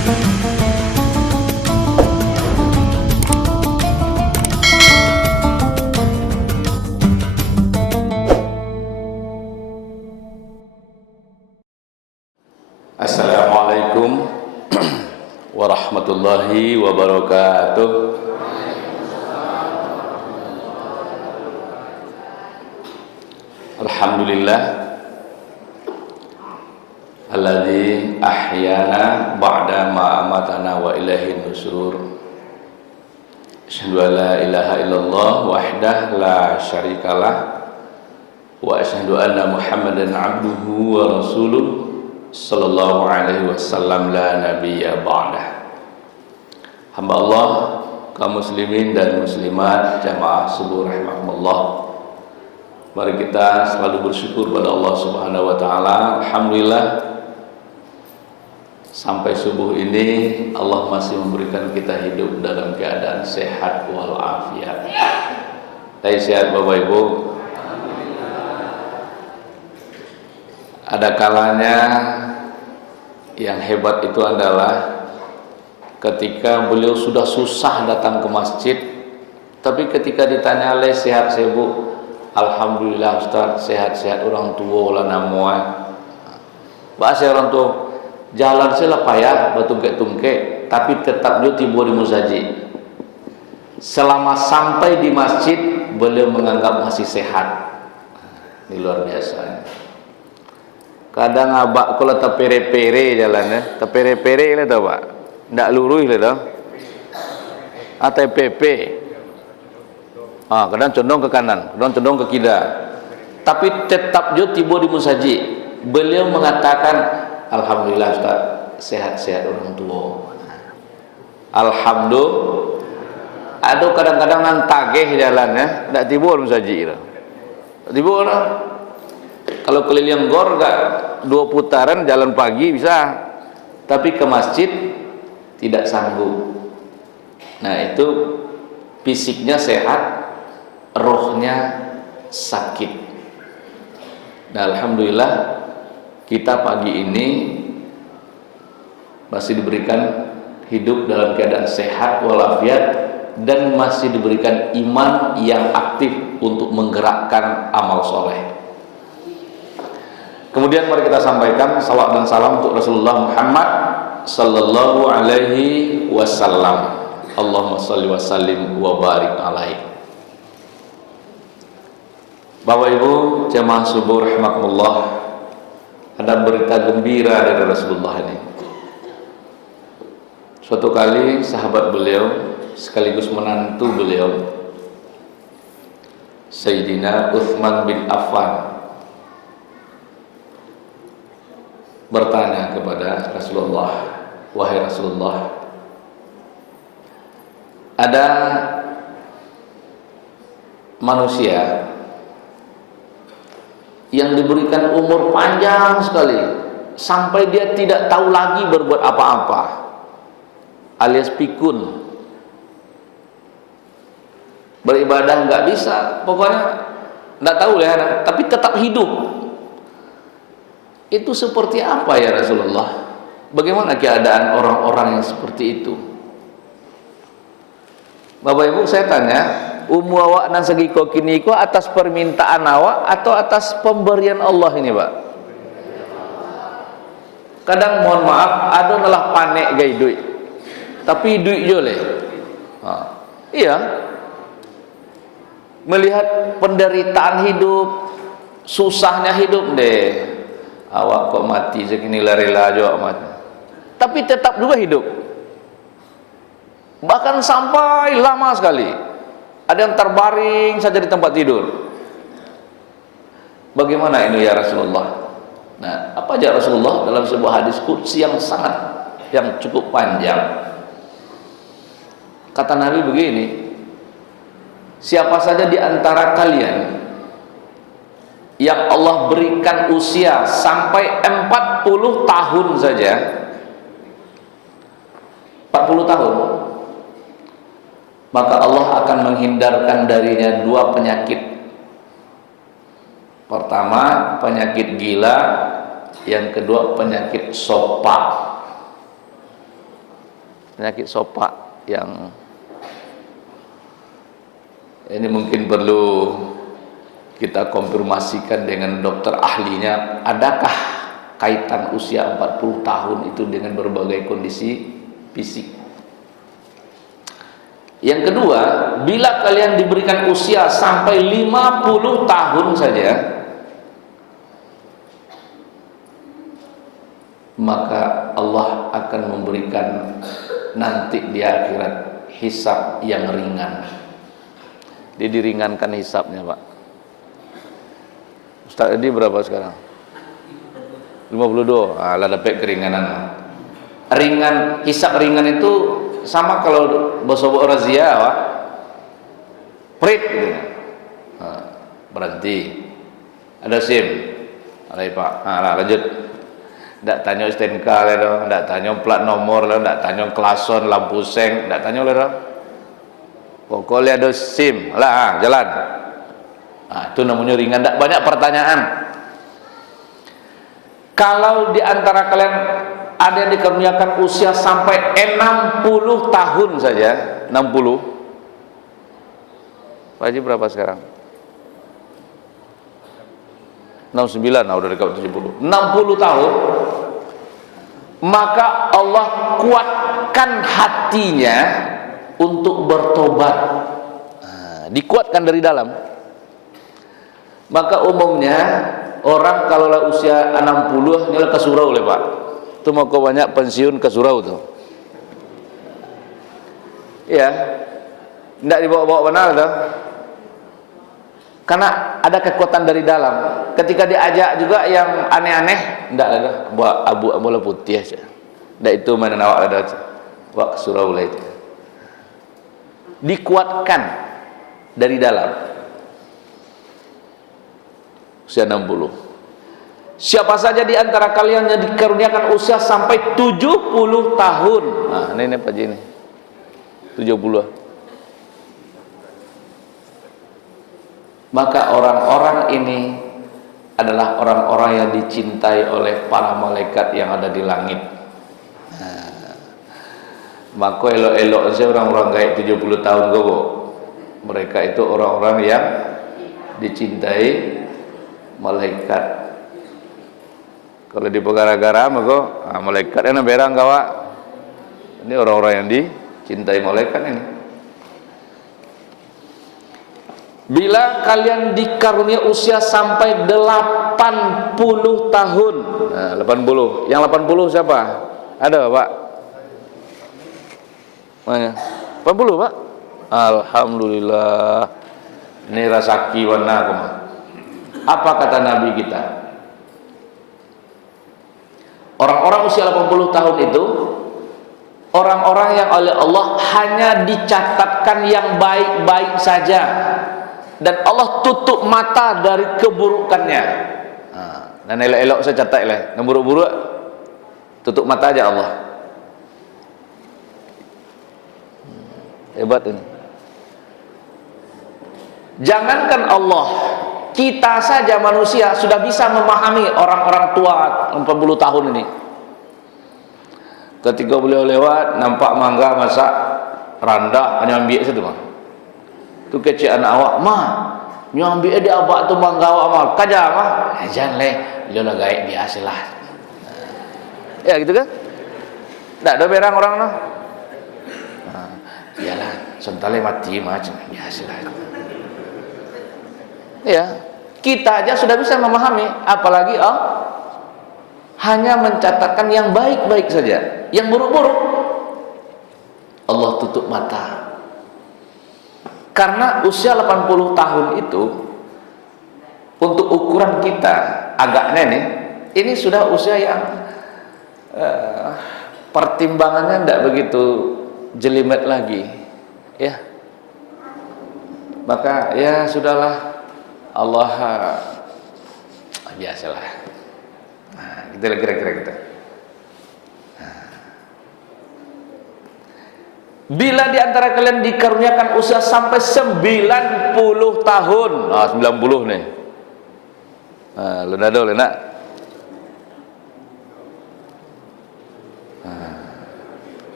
Assalamualaikum warahmatullahi wabarakatuh. Alhamdulillah alladzi ahyana ba'da ma amatana wa ilaihin nusur. Asyhadu an la ilaha illallah wahdah la syarikalah wa asyhadu anna Muhammadan abduhu wa rasuluh sallallahu alaihi wasallam la nabiyya ba'dah. Hamba Allah, kaum muslimin dan muslimat jamaah subuh rahimakumullah. Mari kita selalu bersyukur pada Allah Subhanahu wa taala. Alhamdulillah sampai subuh ini Allah masih memberikan kita hidup dalam keadaan sehat walafiat. Sehat Bapak Ibu. Ada kalanya yang hebat itu adalah ketika beliau sudah susah datang ke masjid, tapi ketika ditanya oleh sehat sebu, alhamdulillah Ustaz, sehat-sehat orang tua lah namuan. Bahasa orang tua jalan sila payah batungke-tungke, tapi tetap dia tiba di musaji. Selama sampai di masjid, beliau menganggap masih sehat. Ini luar biasa. Kadang abak kalau tepere-pere jalannya, tepere-pere lah tau pak, ndak lurus lah tau, TPP, kadang condong ke kanan, kadang condong ke kiri, tapi tetap jo tiba di musaji. Beliau mengatakan, alhamdulillah Ustaz, sehat-sehat orang tua. Alhamdulillah. Aduh kadang-kadang nantageh jalannya, ndak tiba di musaji lah, tiba lah. Kalau keliling gor gak 2 putaran jalan pagi bisa, tapi ke masjid tidak sanggup. Nah itu fisiknya sehat, rohnya sakit. Nah alhamdulillah kita pagi ini masih diberikan hidup dalam keadaan sehat walafiat dan masih diberikan iman yang aktif untuk menggerakkan amal soleh. Kemudian mari kita sampaikan salawat dan salam untuk Rasulullah Muhammad sallallahu alaihi wasallam. Allahumma shalli wa sallim wa barik alaihi. Bapak Ibu jamaah subuh rahimakumullah, ada berita gembira dari Rasulullah ini. Suatu kali sahabat beliau sekaligus menantu beliau Sayyidina Utsman bin Affan bertanya kepada Rasulullah, wahai Rasulullah, ada manusia yang diberikan umur panjang sekali sampai dia tidak tahu lagi berbuat apa-apa, alias pikun, beribadah nggak bisa, pokoknya nggak tahu ya, tapi tetap hidup. Itu seperti apa ya Rasulullah? Bagaimana keadaan orang-orang yang seperti itu? Bapak Ibu saya tanya, awak dan segi kini ko atas permintaan awak atau atas pemberian Allah ini Pak? Kadang mohon maaf, ada malah panek gay duit, tapi duit jole. Iya, melihat penderitaan hidup, susahnya hidup deh. Awak kok mati segini rela juga mati, tapi tetap juga hidup, bahkan sampai lama sekali. Ada yang terbaring saja di tempat tidur. Bagaimana ini ya Rasulullah? Nah, apa aja Rasulullah dalam sebuah hadis qudsi yang cukup panjang. Kata Nabi begini, siapa saja di antara kalian yang Allah berikan usia sampai 40 tahun saja, 40 tahun, maka Allah akan menghindarkan darinya 2 penyakit. Pertama, penyakit gila, yang kedua penyakit sopak. penyakit sopak yang ini mungkin perlu kita konfirmasikan dengan dokter ahlinya, adakah kaitan usia 40 tahun itu dengan berbagai kondisi fisik. Yang kedua, bila kalian diberikan usia sampai 50 tahun saja, maka Allah akan memberikan nanti di akhirat hisab yang ringan. Dia diringankan hisabnya, Pak. Ustaz Edi berapa sekarang? 52. Lah dapat keringanan. Ringan, hisab ringan itu sama kalau bosobok razia, Pak. Prit gitu. Berhenti. Ada SIM. Ada Pak. Lah lanjut. Ndak tanya STNK lah, ndak tanya plat nomor lah, ndak tanya klason, lampu seng, ndak tanya lah. Pokoknya ada SIM lah, jalan. Itu namanya ringan, ndak banyak pertanyaan. Kalau di antara kalian ada yang dikaruniakan usia sampai 60 tahun saja, 60. Pak Haji berapa sekarang? 69, nah udah dekat 70. 60 tahun, maka Allah kuatkan hatinya untuk bertobat. Dikuatkan dari dalam. Maka umumnya orang kalau usia 60 nyala ke surau le Pak. Itu mau banyak pensiun ke surau tuh. Iya. Enggak dibawa-bawa benar tuh. Karena ada kekuatan dari dalam. Ketika diajak juga yang aneh-aneh, enggak ada buat bola putih aja. Enggak itu mana awak ada. Wak surau lah itu. Dikuatkan dari dalam. Usia 60. Siapa saja di antara kalian yang dikaruniakan usia sampai 70 tahun. Nah, ini Pak Ji ini. 70. Maka orang-orang ini adalah orang-orang yang dicintai oleh para malaikat yang ada di langit. Maka elok-elok saya orang-orang kayak 70 tahun gobo. Mereka itu orang-orang yang dicintai malaikat. Kalau di negara maka malaikat yang berang kawak. Ini orang-orang yang dicintai malaikat ini. Bila kalian dikarunia usia sampai 80 tahun. Nah, 80. Yang 80 siapa? Ada, Pak? Mana? 80, Pak? Alhamdulillah. Ini rasaki warna aku mah. Apa kata Nabi kita? Orang-orang usia 80 tahun itu orang-orang yang oleh Allah hanya dicatatkan yang baik-baik saja, dan Allah tutup mata dari keburukannya. Dan elok-elok saya catat lah, yang buruk-buruk tutup mata aja Allah. Hebat ini. Jangankan Allah, kita saja manusia sudah bisa memahami orang-orang tua 40 tahun ini. Ketika beliau lewat nampak mangga masak randa hanya ambil situ mah. Tu kecil anak awak mah, nyu ambil dia abak tu mangga awak mah. Kaja mah, jangan leh, beliau lah gaib biasalah. Ya gitu kan? Tak ada berang orang noh. Iyalah, sentale mati macam biasalah. Ya, kita aja sudah bisa memahami, apalagi hanya mencatatkan yang baik-baik saja, yang buruk-buruk Allah tutup mata. Karena usia 80 tahun itu untuk ukuran kita agaknya nih, ini sudah usia yang pertimbangannya tidak begitu jelimet lagi, ya. Maka ya sudahlah, Allah biasalah. Gitu lah kira-kira gitu. Bila di antara kalian dikaruniakan usia sampai 90 tahun, 90 nih. Lu nado lu nak.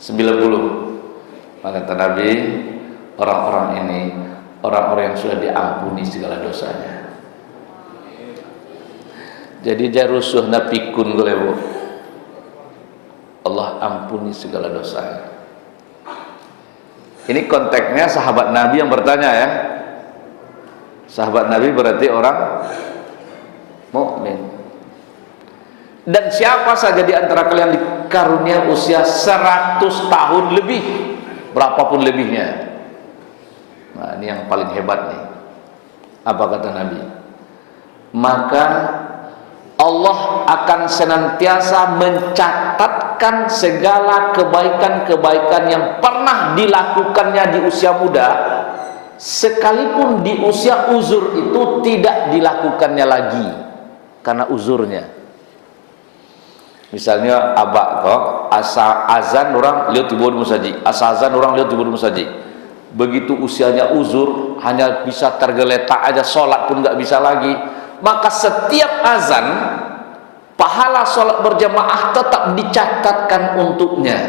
90. Maka kata Nabi, orang-orang ini orang-orang yang sudah diampuni segala dosanya. Jadi jarusuh napikun golebo. Allah ampuni segala dosanya. Ini konteksnya sahabat Nabi yang bertanya ya. Sahabat Nabi berarti orang mukmin. Dan siapa saja di antara kalian dikarunia usia 100 tahun lebih, berapapun lebihnya. Nah, ini yang paling hebat nih. Apa kata Nabi? Maka Allah akan senantiasa mencatatkan segala kebaikan-kebaikan yang pernah dilakukannya di usia muda, sekalipun di usia uzur itu tidak dilakukannya lagi karena uzurnya. Misalnya abak kok azan orang lihat tiba di musaji, azan orang lihat tiba di musaji. Begitu usianya uzur, hanya bisa tergeletak aja, sholat pun nggak bisa lagi. Maka setiap azan, pahala sholat berjamaah tetap dicatatkan untuknya.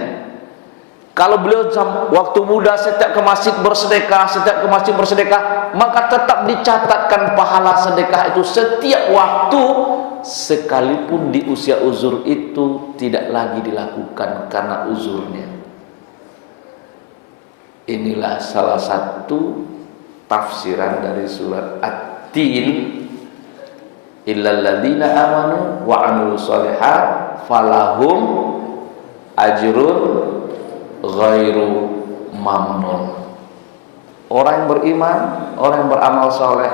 Kalau beliau waktu muda setiap ke masjid bersedekah, maka tetap dicatatkan pahala sedekah itu setiap waktu, sekalipun di usia uzur itu tidak lagi dilakukan karena uzurnya. Inilah salah satu tafsiran dari surat At-Tin. Illal ladzina amanu wa 'amilus shalihat falahum ajrun ghairu mamnun. Orang yang beriman, orang yang beramal saleh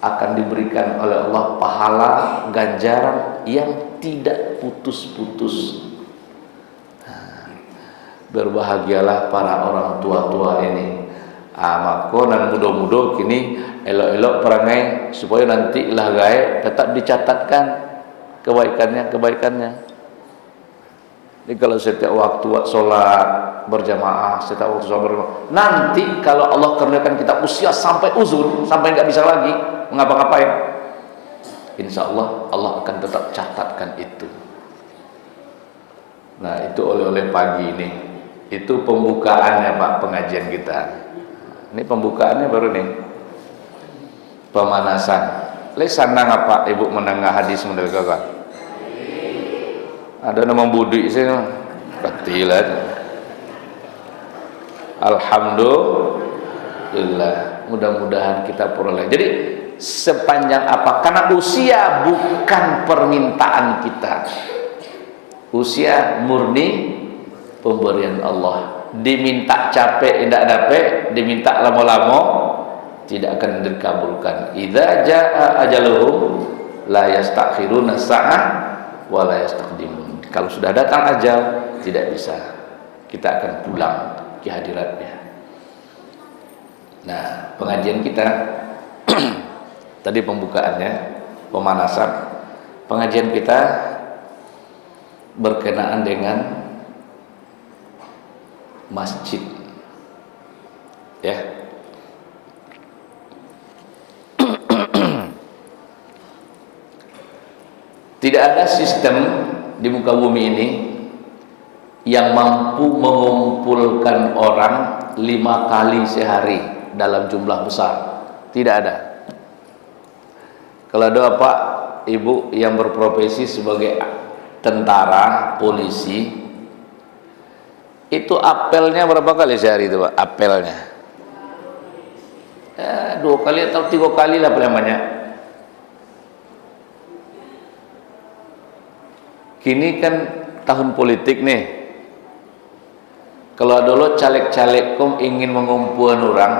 akan diberikan oleh Allah pahala ganjaran yang tidak putus-putus. Berbahagialah para orang tua-tua ini. Maka dan muda-muda kini elok-elok perangai supaya nanti ilah gaib tetap dicatatkan kebaikannya. Jadi kalau setiap waktu sholat berjamaah, setiap waktu sholat berjamaah, nanti kalau Allah karuniakan kita usia sampai uzur, sampai nggak bisa lagi ngapa-ngapain, insya Allah Allah akan tetap catatkan itu. Nah, itu oleh-oleh pagi ini. Itu pembukaannya Pak pengajian kita. Ini pembukaannya baru nih. Pemanasan. Lesandang apa Ibu menengah hadis model kakak? Ada nama budi sih. Ketilan. Alhamdulillah. Mudah-mudahan kita peroleh. Jadi sepanjang apa? Karena usia bukan permintaan kita. Usia murni pemberian Allah. Diminta capek tidak dapat, diminta lama-lama tidak akan dikabulkan. Idza jaa ajaluhum la yastakhiruna sa'ah wa la yastaqdimun. Kalau sudah datang ajal, tidak bisa. Kita akan pulang ke hadiratnya. Nah, pengajian kita tadi pembukaannya, pemanasan. Pengajian kita berkenaan dengan masjid, ya. Tidak ada sistem di muka bumi ini yang mampu mengumpulkan orang 5 kali sehari dalam jumlah besar. Tidak ada. Kalau ada Pak Ibu yang berprofesi sebagai tentara, polisi, itu apelnya berapa kali sehari itu Pak? Apelnya 2 kali atau 3 kali lah paling banyak. Kini kan tahun politik nih. Kalau dulu caleg-caleg ingin mengumpulkan orang,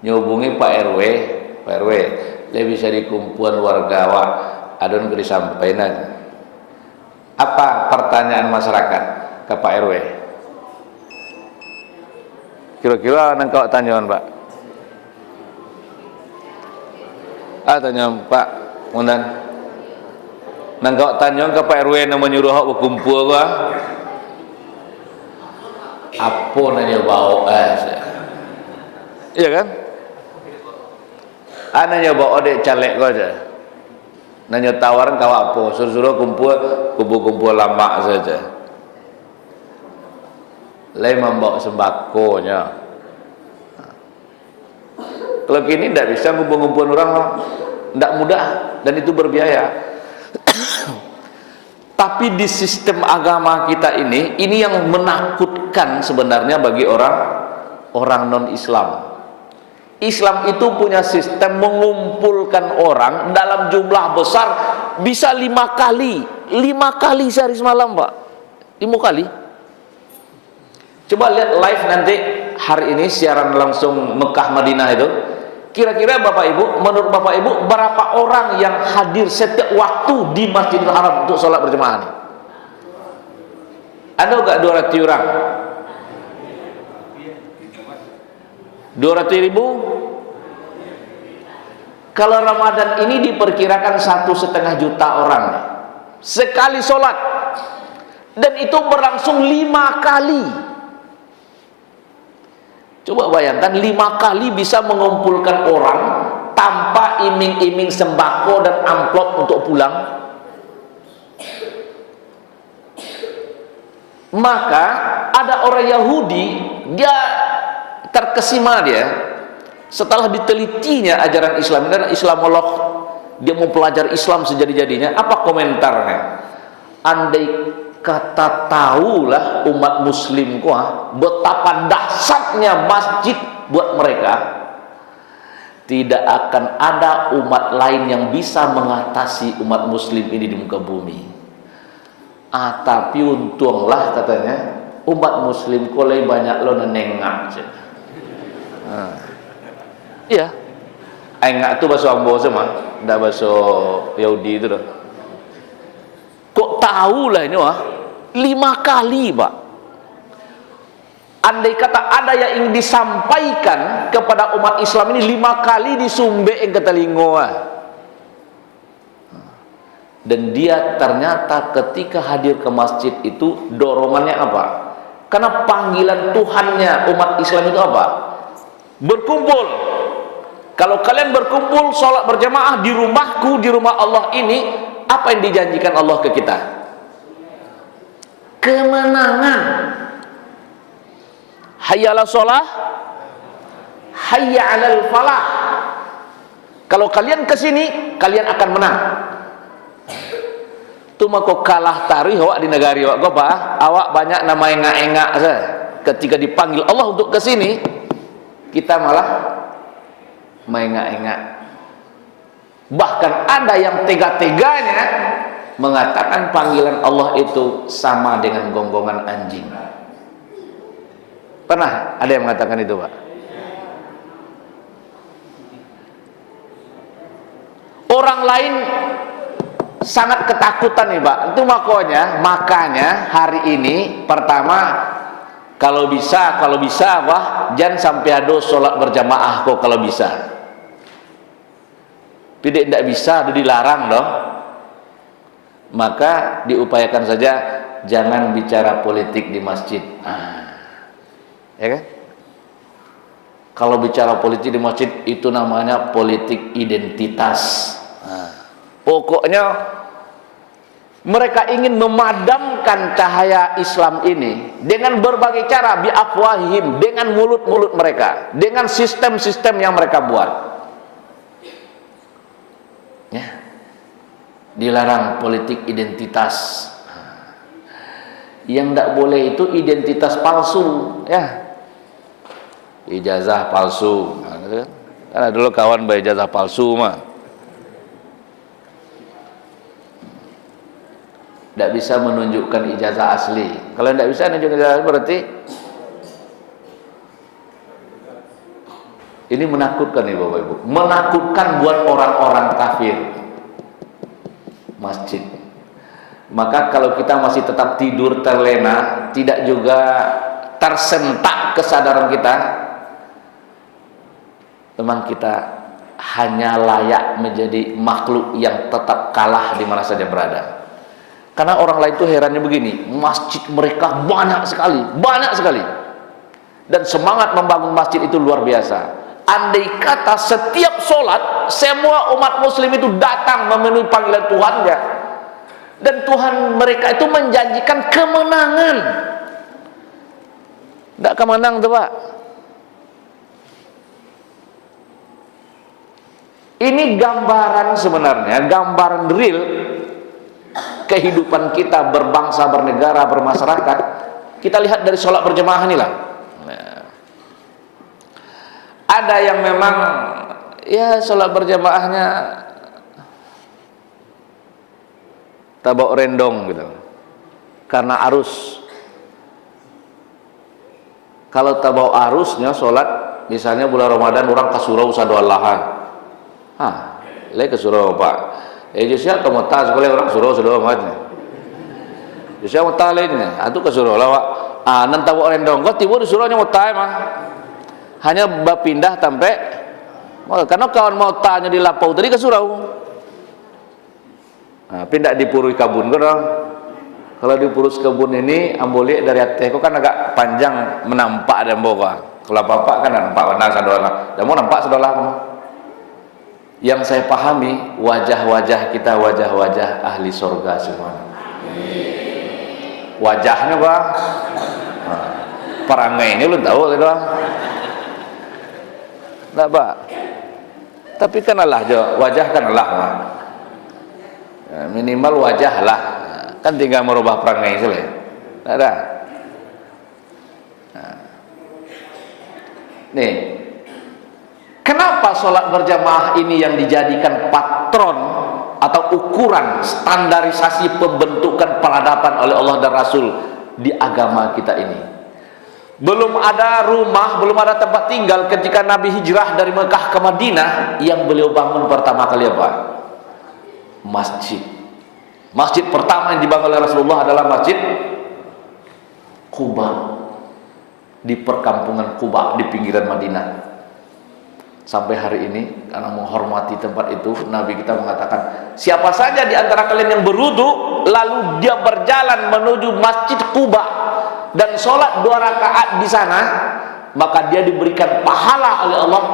nyhubungi Pak RW, dia bisa dikumpulkan warga Wak, adon ke disampaikan. Apa pertanyaan masyarakat ke Pak RW? Kira-kira nang kau tanyaan Pak? Tanya Pak Mundan. Nang kau tanyaan ke Pak RW yang menyuruh hak berkumpul gua. Apa nanya bau iya kan? Nanya bau dek caleg gua aja. Nanya tawaran kau apa? Suruh-suruh kumpul lama saja. Lain membawa sembakonya. Kalau gini tidak bisa ngumpul-ngumpul orang, tidak mudah dan itu berbiaya. Tapi di sistem agama kita ini yang menakutkan sebenarnya bagi orang non-Islam. Islam itu punya sistem mengumpulkan orang dalam jumlah besar bisa 5 kali sehari semalam, Pak. 5 kali. Coba lihat live nanti hari ini siaran langsung Mekah Madinah itu. Kira-kira Bapak Ibu, menurut Bapak Ibu berapa orang yang hadir setiap waktu di Masjidil Haram untuk sholat berjamaah ini? Ada enggak 200 orang? 200 ribu? Kalau Ramadan ini diperkirakan 1,5 juta orang sekali sholat, dan itu berlangsung 5 kali. Coba bayangkan 5 kali bisa mengumpulkan orang tanpa iming-iming sembako dan amplop untuk pulang. Maka ada orang Yahudi, dia terkesima setelah ditelitinya ajaran Islam, dan Islamolog, dia mau belajar Islam sejadi-jadinya. Apa komentarnya? Andai kata tahulah umat muslim betapa dahsyatnya masjid buat mereka, tidak akan ada umat lain yang bisa mengatasi umat muslim ini di muka bumi. Tapi untunglah katanya umat muslim kolai banyak lo nenengak. Iya, engak itu bahasa Ambo semua, tidak bahasa Yahudi itu. Kok tahulah ini 5 kali, Pak. Andai kata ada yang ingin disampaikan kepada umat Islam ini 5 kali disumbe ke telinga. Dan dia ternyata ketika hadir ke masjid itu dorongannya apa? Karena panggilan Tuhannya umat Islam itu apa? Berkumpul. Kalau kalian berkumpul sholat berjamaah di rumahku, di rumah Allah ini, apa yang dijanjikan Allah ke kita? Kemenangan. Hayya 'alas shalah, hayya 'alal falah. Kalau kalian ke sini, kalian akan menang. Tu mako kalah tarih awak di negari awak ko Pak, awak banyak nama engak-engak saja. Ketika dipanggil Allah untuk ke sini, kita malah mengengak-engak. Bahkan ada yang tega-teganya mengatakan panggilan Allah itu sama dengan gonggongan anjing. Pernah ada yang mengatakan itu, Pak? Orang lain sangat ketakutan nih, Pak. Itu makanya hari ini pertama kalau bisa wah jangan sampai ada sholat berjamaah kok kalau bisa. Tidak bisa, itu dilarang dong. Maka diupayakan saja jangan bicara politik di masjid. Ya kan? Kalau bicara politik di masjid itu namanya politik identitas. Pokoknya mereka ingin memadamkan cahaya Islam ini dengan berbagai cara, biafwahim, dengan mulut-mulut mereka, dengan sistem-sistem yang mereka buat. Ya. Dilarang politik identitas. Yang tidak boleh itu identitas palsu, ya. Ijazah palsu. Karena dulu kawan berijazah palsu mah. Tidak bisa menunjukkan ijazah asli. Kalau tidak bisa menunjukkan ijazah asli berarti ini menakutkan nih Bapak Ibu. Menakutkan buat orang-orang kafir. Masjid. Maka kalau kita masih tetap tidur terlena, tidak juga tersentak kesadaran kita, memang kita hanya layak menjadi makhluk yang tetap kalah di mana saja berada. Karena orang lain itu herannya begini, masjid mereka banyak sekali, dan semangat membangun masjid itu luar biasa. andai kata setiap sholat semua umat muslim itu datang memenuhi panggilan Tuhannya, dan Tuhan mereka itu menjanjikan kemenangan. Tidak kemenang tuh Pak. Ini gambaran sebenarnya, gambaran real kehidupan kita berbangsa, bernegara, bermasyarakat. Kita lihat dari sholat berjamaah inilah. Nah, ada yang memang ya sholat berjamaahnya tabok rendong gitu, karena arus. Kalau tabok arusnya sholat, misalnya bulan Ramadan orang ke surau sadoalahan. Le ke surau Pak. Justru kamu tas boleh orang surau sudah amat. Justru mau talenya, atuh ke surau lah Pak. Nan tabok rendong, kau tiba di suraunya mau tay mah. Hanya berpindah sampai, karena kawan mau tanya di lapau tadi ke surau. Pindah di purui kabun kau dong. Kalau di purus kebun ini amboli dari hati kau kan agak panjang menampak dan bawa. Kalau apa kan nampak warna sadolah. Dan mau nampak sadolah. Yang saya pahami wajah-wajah kita wajah-wajah ahli surga semua. Wajahnya Pak. Perangai ini lu tahu gitu. Enggak Pak. Tapi kan Allah wajah kan Allah Pak. Minimal wajah lah. Kan tinggal merubah perangai saja. Tidak ada. Nih, kenapa sholat berjamaah ini yang dijadikan patron atau ukuran standarisasi pembentukan peradaban oleh Allah dan Rasul di agama kita ini? Belum ada rumah, belum ada tempat tinggal ketika Nabi hijrah dari Mekah ke Madinah. Yang beliau bangun pertama kali apa? Masjid. Masjid pertama yang dibangun oleh Rasulullah adalah Masjid Quba, di perkampungan Quba di pinggiran Madinah. Sampai hari ini karena menghormati tempat itu, Nabi kita mengatakan, siapa saja di antara kalian yang berwudu lalu dia berjalan menuju Masjid Quba dan sholat 2 rakaat di sana, maka dia diberikan pahala oleh Allah,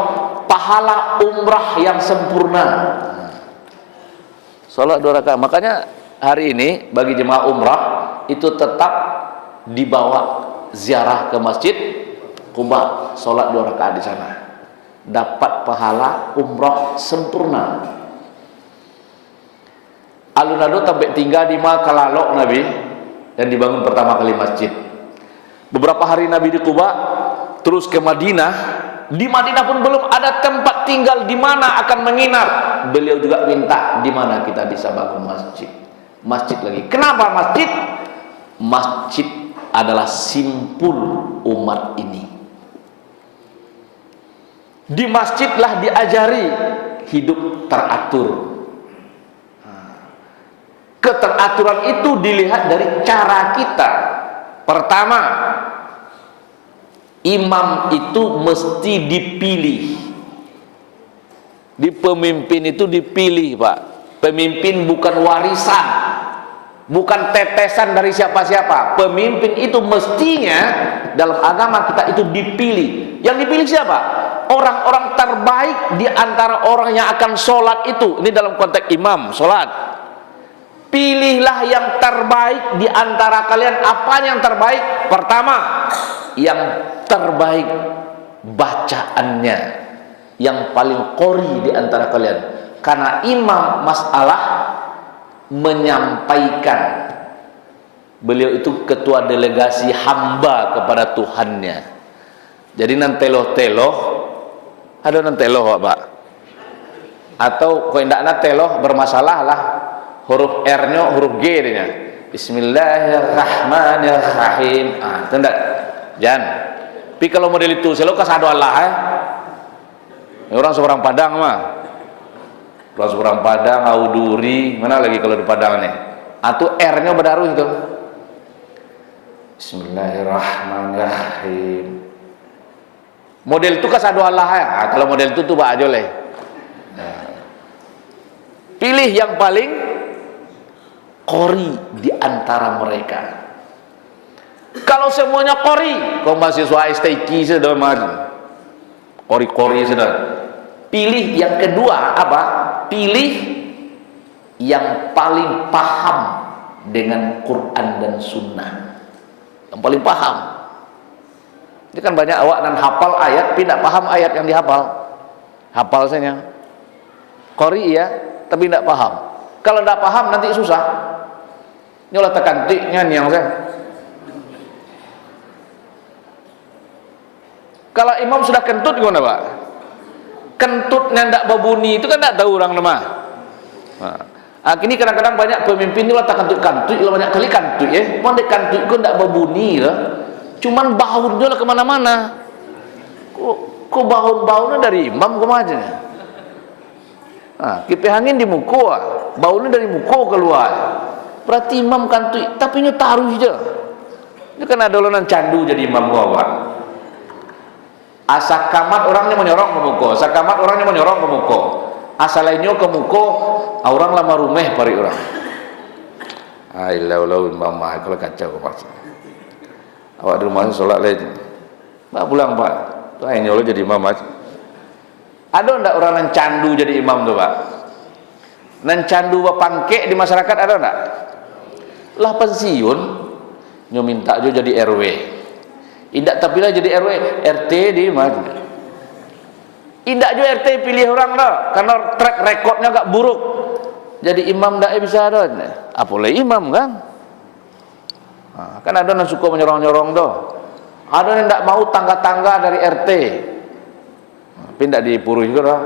pahala umrah yang sempurna. Sholat 2 rakaat. Makanya hari ini bagi jemaah umrah itu tetap dibawa ziarah ke Masjid Quba, sholat 2 rakaat di sana, dapat pahala umrah sempurna. Alun-alun sampai tinggal di Makalalok Nabi dan dibangun pertama kali masjid. Beberapa hari Nabi di Quba, terus ke Madinah. Di Madinah pun belum ada tempat tinggal di mana akan menginap. Beliau juga minta di mana kita bisa bangun masjid. Masjid lagi. Kenapa masjid? Masjid adalah simpul umat ini. Di masjidlah diajari hidup teratur. Keteraturan itu dilihat dari cara kita. Pertama, imam itu mesti dipilih. Di pemimpin itu dipilih Pak. Pemimpin bukan warisan, bukan tetesan dari siapa-siapa. Pemimpin itu mestinya dalam agama kita itu dipilih. Yang dipilih siapa? Orang-orang terbaik di antara orang yang akan sholat itu. Ini dalam konteks imam sholat. Pilihlah yang terbaik di antara kalian. Apa yang terbaik? Pertama, yang terbaik bacaannya, yang paling qori di antara kalian. Karena imam masalah menyampaikan. Beliau itu ketua delegasi hamba kepada Tuhannya. Jadi nanteloh-teloh, ada nanteloh Pak. Atau kok indakna teloh bermasalah lah. Huruf R-nya huruf G nya. Bismillahirrahmanirrahim. Tendak. Jangan. Tapi kalau model itu selalu kasado Allah orang seorang Padang mah. Orang seorang Padang, Auduri, mana lagi kalau di Padang nih? Atau R-nya berdaruh itu. Bismillahirrahmanirrahim. Model itu kasado Allah ya. Kalau model itu tuh Pak Ajole. Pilih yang paling qori di antara mereka. Kalau semuanya qori, kau mahasiswa STQ sudah maju. Kori-kori sudah. Pilih yang kedua apa? Pilih yang paling paham dengan Quran dan Sunnah. Yang paling paham. Ini kan banyak awak dan hafal ayat, tapi tidak paham ayat yang dihafal. Hafal saja. Qori ya, tapi tidak paham. Kalau tidak paham nanti susah. Nyolah tekan tiknya nih yang saya. Kalau imam sudah kentut gimana Pak? Kentutnya tidak berbunyi itu kan tidak tahu orang nama. Nah, kini kadang-kadang banyak pemimpin ini tak kantut-kantut, banyak kali kantut ya. Mana kantut itu tidak berbunyi lah. Cuman bahunya lah kemana-mana. Kok bahun-bahunnya dari imam kemana? Nah, kipas angin di muka, baunya dari muka keluar. Berarti imam kantut, tapi ini taruh saja. Ini kan ada dolanan candu jadi imam gua. Asa kamat orangnya menyorong ke muka, asa kamat orangnya menyorong ke muka. Asal lainnya ke muka, orang lama rumah pari orang. Ailau mama kalau kacau pas. Awak di rumah solat lagi. Pak pulang Pak. Tuh ayo lo jadi imam aja. Ada ndak orang yang candu jadi imam tuh Pak? Nan candu pangke di masyarakat ada ndak? Lah pensiun nyo minta jo jadi RW. Indak tapi lah jadi RW, RT di mana? Indak jo RT pilih orang dah, karena track recordnya agak buruk. Jadi imam ndak bisa ada. Apalagi imam kan? Nah, kan ada yang suka menyorong-nyorong tuh. Ada yang tidak mau tangga-tangga dari RT. Tapi tidak dipurui juga lah.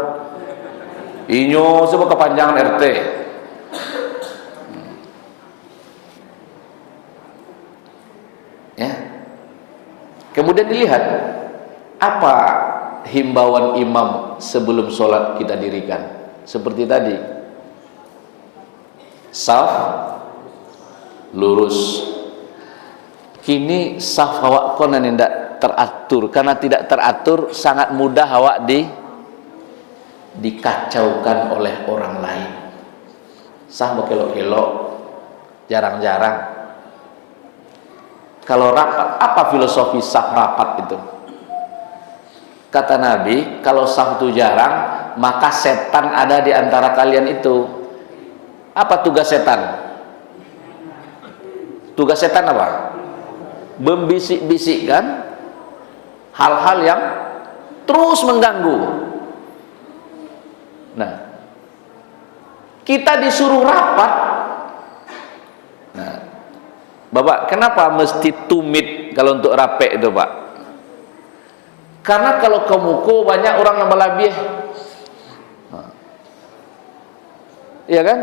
Inyo semua kepanjangan RT. Ya. Kemudian dilihat apa himbauan imam sebelum sholat kita dirikan. Seperti tadi. Saf lurus. Kini saf awak konan tidak teratur, karena tidak teratur sangat mudah awak dikacaukan oleh orang lain. Saf berkelok-kelok, jarang-jarang. Kalau rapat, apa filosofi saf rapat itu? Kata Nabi, kalau saf itu jarang, maka setan ada di antara kalian itu. Apa tugas setan? Tugas setan apa? Membisik-bisikkan hal-hal yang terus mengganggu. Nah, kita disuruh rapat. Nah, Bapak, kenapa mesti tumit kalau untuk rapek itu, Pak? Karena kalau ke muko banyak orang yang berlebih. Iya kan?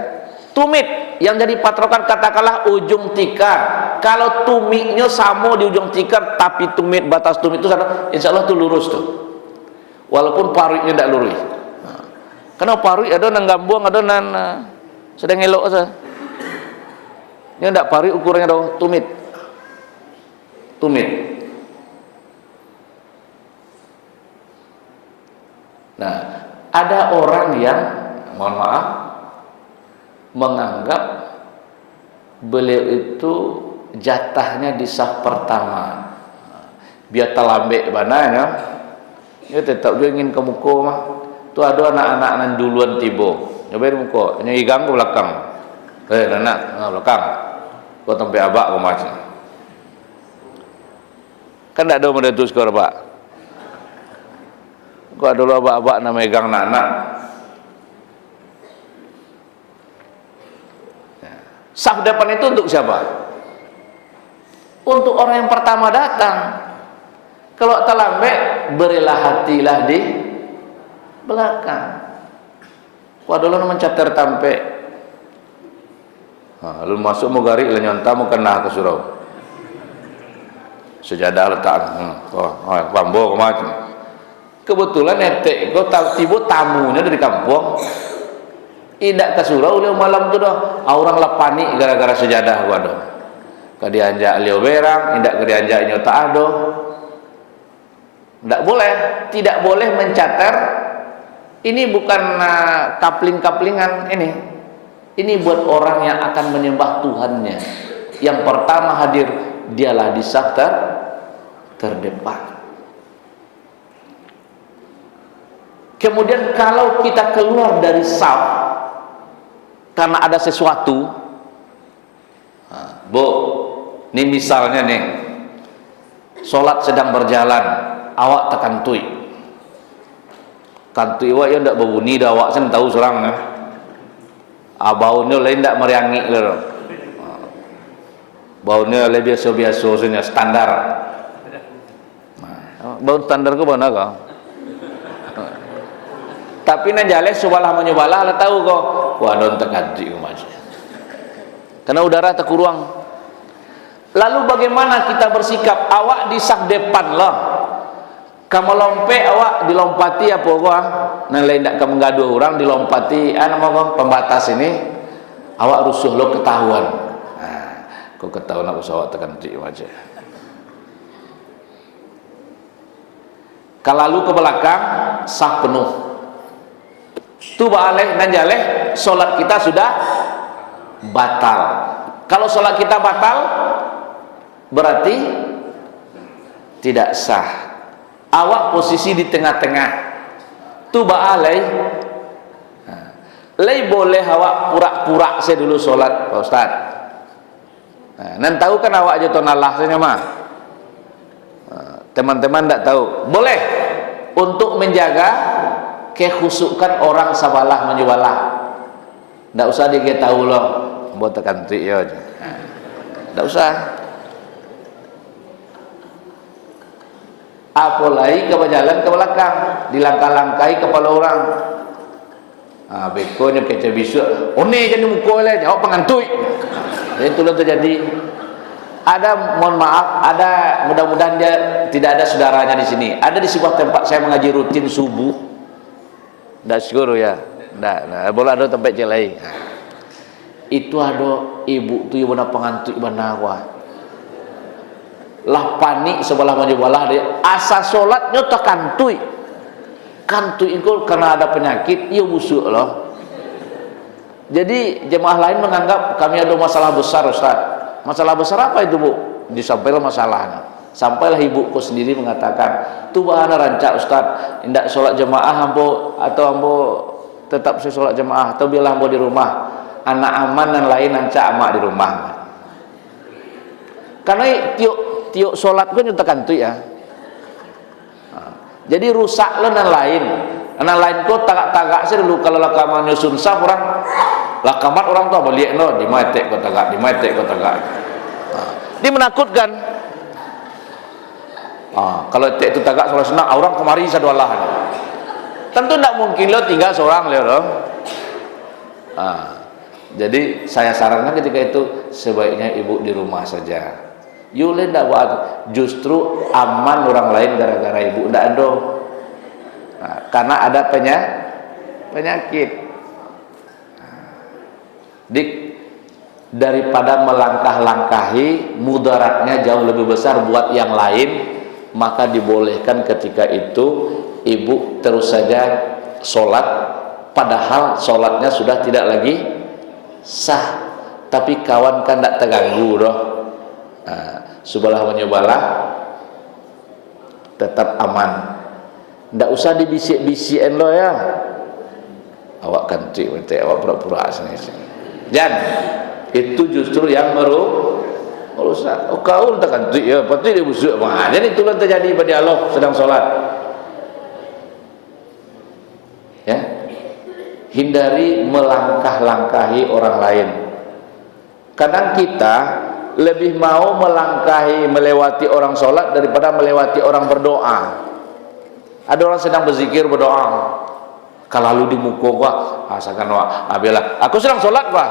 Tumit yang jadi patrokan katakanlah ujung tikar. Kalau tumitnya sama di ujung tikar, tapi tumit batas tumit itu sana, insya Allah itu lurus tuh. Walaupun paruitnya tidak lurus. Karena paruit ada nang gambung, ada nang sedang elok saja. Ini tidak paruit ukurannya dong tumit. Tumit. Nah, ada orang yang mohon maaf menganggap beliau itu jatahnya di saf pertama. Biar terlambat bananya, dia tetap juga ingin ke muka mah. Tu ada anak-anak nan duluan tibo. Nyobain muka, nyigang ke belakang. Anak belakang. Kau tempe abak kau macam. Kan tak ada model tu skor Pak. Kau ada lu abak-abak nak megang anak-anak. Saf depan itu untuk siapa? Untuk orang yang pertama datang. Kalau terlambat, berilah hatilah di belakang. Waduh lu mencater tampe. Lu masuk mau garik lah nyonta mau kena ke surau. Sejadah letak. Pambo kemana? Kebetulan netek kau tiba tamunya dari kampung. Tidak ke surau liu malam tu dah. Orang lah panik gara-gara sejadah gua dah. Kadianjak liu berang, tidak kadianjak nyota ado. Tidak boleh mencatat. Ini bukan kapling-kaplingan ini. Ini buat orang yang akan menyembah Tuhannya. Yang pertama hadir dialah di saf terdepan. Kemudian kalau kita keluar dari saf karena ada sesuatu, Bu, ini misalnya nih, sholat sedang berjalan, awak tekantui, kantui awak ya ndak berbunyi, dah awak sen tahu serang, baunya lain ndak meriangi loh, baunya lebih biasa-biasa saja, standar. Bau standar ke mana kau? Tapi nan jale subalah menyobalah lah tahu kok. Wah don tekadi macam. Karena udara terkurang. Lalu bagaimana kita bersikap? Awak di sak depan lah. Kamu lompe awak dilompati apa gua? Nan lain ndak kamu gaduh orang dilompati nama kau pembatas ini. Awak rusuh lo ketahuan. Nah, kau ketahuan aku awak tekadi macam. Kalau lalu ke belakang sah penuh. Tu balik dan jaleh, solat kita sudah batal. Kalau solat kita batal, berarti tidak sah. Awak posisi di tengah-tengah. Tu balik, lay boleh awak pura-pura saya dulu solat, Pak Ustaz. Nan tahu kan awak aja tonalah saya mah. Teman-teman tidak tahu. Boleh untuk menjaga kekhusukan orang sabalah menjualah. Tidak usah dia tahu loh. Buat tekan tu ya. Tidak usah. Apalagi ke jalan ke belakang, dilangkah-langkahi kepala orang. Bekonya kece bisu. Oh ni jadi mukul aja. Jawab pengantui. Jadi itulah terjadi. Ada, mohon maaf, ada mudah-mudahan dia tidak ada saudaranya di sini. Ada di sebuah tempat saya mengaji rutin subuh. Ndak syukur ya. Ndak, boleh ada tempat celai. Itu ada ibu tu yang benar pengantuk benar wah. Lah panik sebelah menyebelah dia. Asa solatnya tak kantui. Kantui itu karena ada penyakit, ia busuk loh. Jadi jemaah lain menganggap kami ada masalah besar Ustaz. Masalah besar apa itu Bu? Disampaikan masalahnya. Sampailah ibuku sendiri mengatakan, tu bahana rancak Ustaz, indak solat jemaah ambo atau ambo tetap saya solat jemaah atau bilang ambo di rumah, anak aman dan lain rancak amak di rumah. Karena tiuk solat pun nyatakan tu ya. Jadi rusak lo dan lain. Anak lain kau tagak-tagak saya dulu kalau lakaman nyusun sah orang lakamat orang tu balik no di maitek kau tagak, di maitek kau tagak. Dia menakutkan. Kalau itu tagak solat senang, orang kemari satu Allah. Tentu tidak mungkin lo tinggal seorang lo. Jadi saya sarankan ketika itu sebaiknya ibu di rumah saja. Yule tidak buat, justru aman orang lain gara-gara ibu tidak ada. Karena ada penyakit. Daripada melangkah-langkahi, mudaratnya jauh lebih besar buat yang lain, maka dibolehkan ketika itu ibu terus saja sholat, padahal sholatnya sudah tidak lagi sah, tapi kawan kan tidak terganggu doh. Sebelah menyebelah tetap aman. Tidak usah dibisik-bisikin lo ya. Awak kanti, awak pura-pura sini. Jangan. Itu justru yang merusak. Oh kau tak kanti ya, pasti dia busuk. Jadi itulah terjadi pada Allah sedang sholat. Ya, hindari melangkah-langkahi orang lain. Kadang kita lebih mau melangkahi melewati orang sholat daripada melewati orang berdoa. Ada orang sedang berzikir berdoa, kalau lalu di muka gua, asalkan bila aku sedang sholat gua,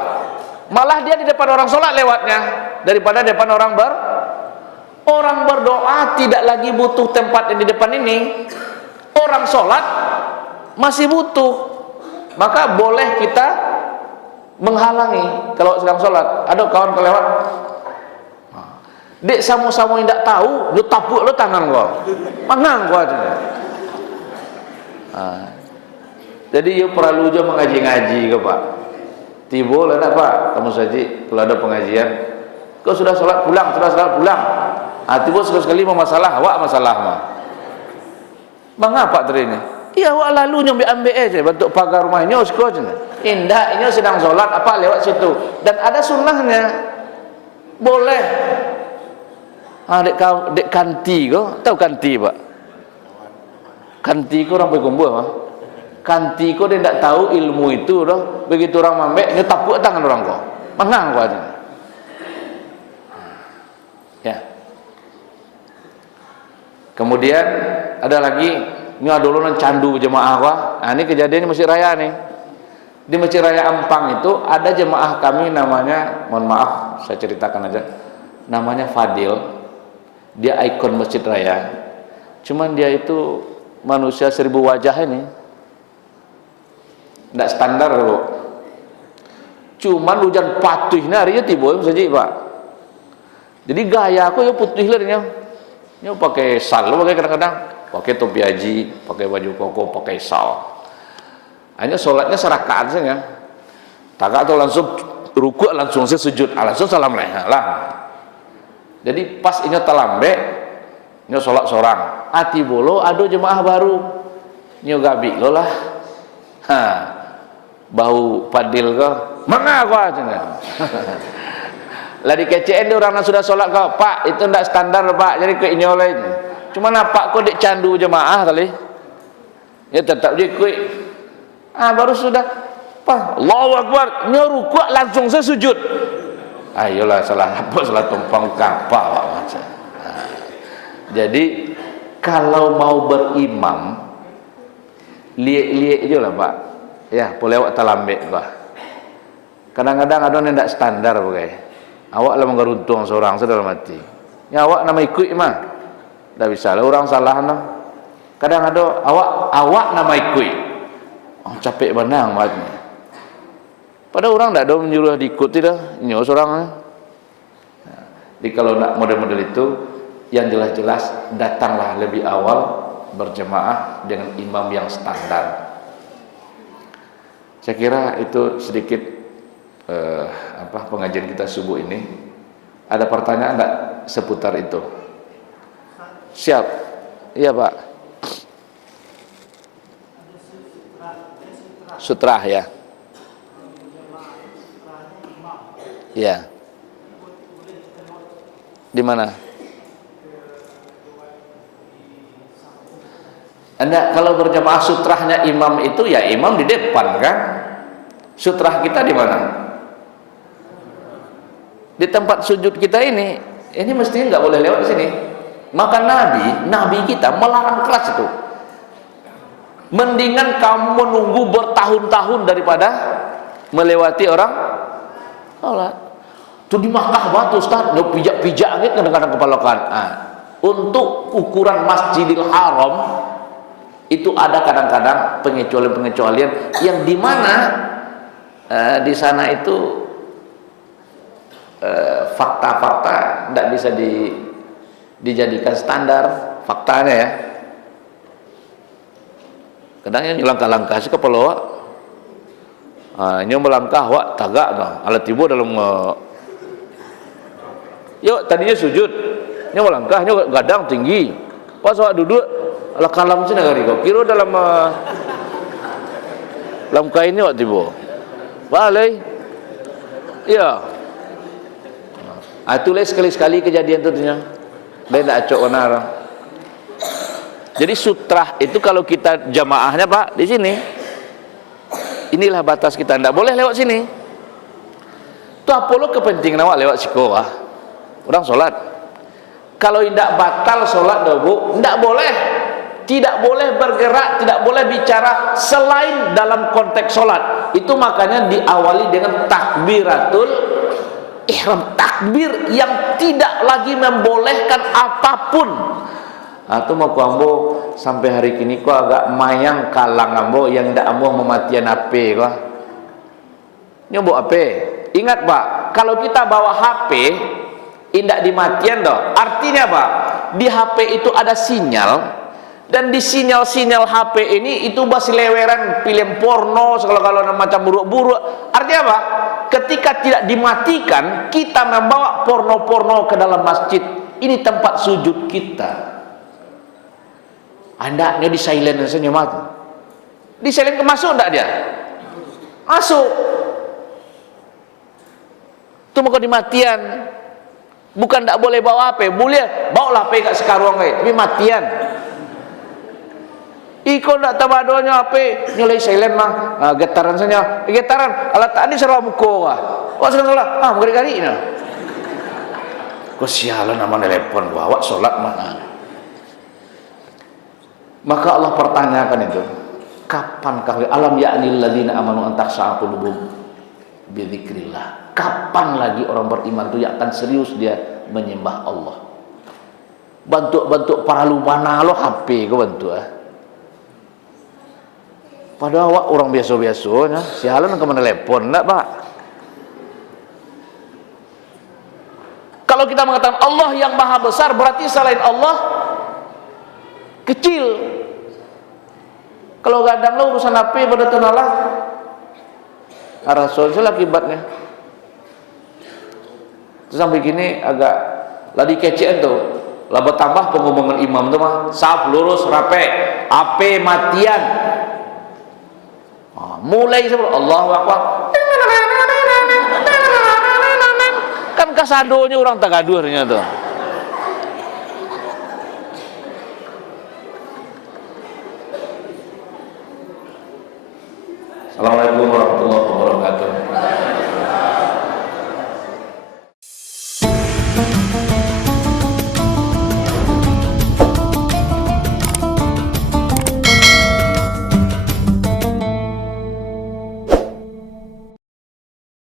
malah dia di depan orang sholat lewatnya daripada depan orang berdoa. Tidak lagi butuh tempat yang di depan ini. Orang sholat masih butuh, maka boleh kita menghalangi kalau sedang sholat. Ada kawan kelewat, dek sama-sama yang tidak tahu, lu tapuk lu tangan gua, mana gua aja. Jadi you perlu juga mengaji-ngaji ke Pak. Tibo lah nak Pak, kamu saja kalau ada pengajian, kau sudah sholat pulang, tibo sekali-sekali mau masalah, awak masalah mah. Mengapa tadi ini? Iya, awak lalu nyambi ambil aja bentuk pagar rumahnya usko cina. Indah, ini sedang sholat apa lewat situ. Dan ada sunnahnya. Boleh. Dek kanti kau, tahu kanti pak? Kanti kau orang berkumpul apa? Kanti kau dia tidak tahu ilmu itu, doh. Begitu orang mambek, dia tapuk tangan orang kau, menang kau aja. Ya. Kemudian ada lagi, ini dulu candu jemaah kau. Nah, ini kejadian di Masjid Raya nih. Di Masjid Raya Ampang itu ada jemaah kami namanya, mohon maaf saya ceritakan aja, namanya Fadil. Dia ikon Masjid Raya. Cuman dia itu manusia 1000 wajah ini. Tidak standar loh. Cuman hujan patuh ini harinya tiba saja pak. Jadi gaya aku ya putih larinya. Ini pakai sal, pakai kadang-kadang pakai topi haji, pakai baju koko, pakai sal. Hanya sholatnya serakaat saja. Tak atau langsung rukuk langsung sujud, langsung salam lah. Jadi pas ini telambe, ini sholat seorang. Ati bolo, ada jemaah baru. Ini gabi lo lah. Bau padil kau. Mana kau aja? Lah di KCN orang yang sudah sholat kau, Pak itu tidak standar Pak. Jadi ke ini oleh. Cuma nampak kau dek candu jemaah kali. Ya tetap dia kui. Baru sudah. Pak, Allahu Akbar. Ini rukuk langsung saya sujud. Ayolah salah apa salah tumpang kapal Pak macam. Jadi kalau mau berimam liek-liek je lah Pak. Ya, boleh awak talambek bah. Kadang-kadang ada yang tidak standar pakai. Awak lah menggeruntung seorang sudah mati. Ya awak nama ikut mah. Tak bisa lah orang salah nah. Kadang ada awak nama ikut. Oh, capek benang matnya. Pada orang tidak ada menyuruh diikuti dah, nyuruh seorang. Jadi kalau nak model-model itu, yang jelas-jelas datanglah lebih awal berjemaah dengan imam yang standar. Saya kira itu sedikit pengajian kita subuh ini. Ada pertanyaan enggak seputar itu? Siap? Iya Pak. Sutrah ya. Ya. Di mana? Anda kalau berjamaah sutrahnya imam itu ya imam di depan kan? Sutrah kita di mana? Di tempat sujud kita ini mestinya nggak boleh lewat sini. Maka Nabi kita melarang keras itu. Mendingan kamu menunggu bertahun-tahun daripada melewati orang sholat. Itu di Makkah batu Ustaz, no pijak-pijak gitu kadang-kadang kepala kan. Untuk ukuran Masjidil Haram itu ada kadang-kadang pengecualian-pengecualian yang dimana di sana itu fakta-fakta tidak bisa dijadikan standar faktanya ya. Kadang-kadang langkah-langkah sih kepala wak. Ini melangkah wak tagak dah. Alat tiba dalam yuk tadinya sujud, ini melangkahnya gadang tinggi. Pas wak duduk, ala kalam sih negari kau. Kira dalam kainnya wak tiba. Balai, ya. Itulah sekali-sekali kejadian tu nya. Beda acok onar. Jadi sutrah itu kalau kita jamaahnya Pak di sini. Inilah batas kita, tidak boleh lewat sini. Tu apa lo kepentingan awak lewat sekolah? Orang sholat. Kalau tidak batal sholat Bu, tidak boleh. Tidak boleh bergerak, tidak boleh bicara selain dalam konteks sholat. Itu makanya diawali dengan takbiratul ihram, takbir yang tidak lagi membolehkan apapun. Atau mau ambo sampai hari kini kok agak mayang kalang ambo yang tidak ambo mematian HP kok. Nyobo HP. Ingat Pak, kalau kita bawa HP indak dimatian doh. Artinya apa? Di HP itu ada sinyal dan di sinyal-sinyal HP ini itu masih leweran film porno segala macam buruk-buruk. Artinya apa? Ketika tidak dimatikan, kita membawa porno-porno ke dalam masjid. Ini tempat sujud kita. Andaknya di silent saja mati. Diselin ke masuk enggak dia? Masuk. Itu muka dimatian. Bukan enggak boleh bawa HP, boleh bawalah HP kat sekarang tapi matian. Iko ndak tabadonya HP nyolai silent mah getaran saja. Getaran alat tadi serba muka wah. Wah salah. Gari-gari nah. Kok sialan nama telepon bawa salat mana. Maka Allah pertanyakan itu, kapan kau alam ya'nil ladzina amanu an takhsha'a qulubuhum bi dzikrillah. Kapan lagi orang beriman itu akan serius dia menyembah Allah? Bantu para lumana lo HP kau bantu Padahal awak orang biasa-biasanya, sialan ke telepon enggak, Pak? Kalau kita mengatakan Allah yang maha besar, berarti selain Allah kecil. Kalau kadang lo urusan HP pada tenalah Rasul akibatnya. Sampai gini agak lagi kecean tuh. Lah bertambah pengumuman imam tuh mah saf lurus rapi, AP matian. Mulai seperti Allahu Akbar. Kan kasadonya orang Tagadurnya tuh. Assalamualaikum warahmatullahi wabarakatuh.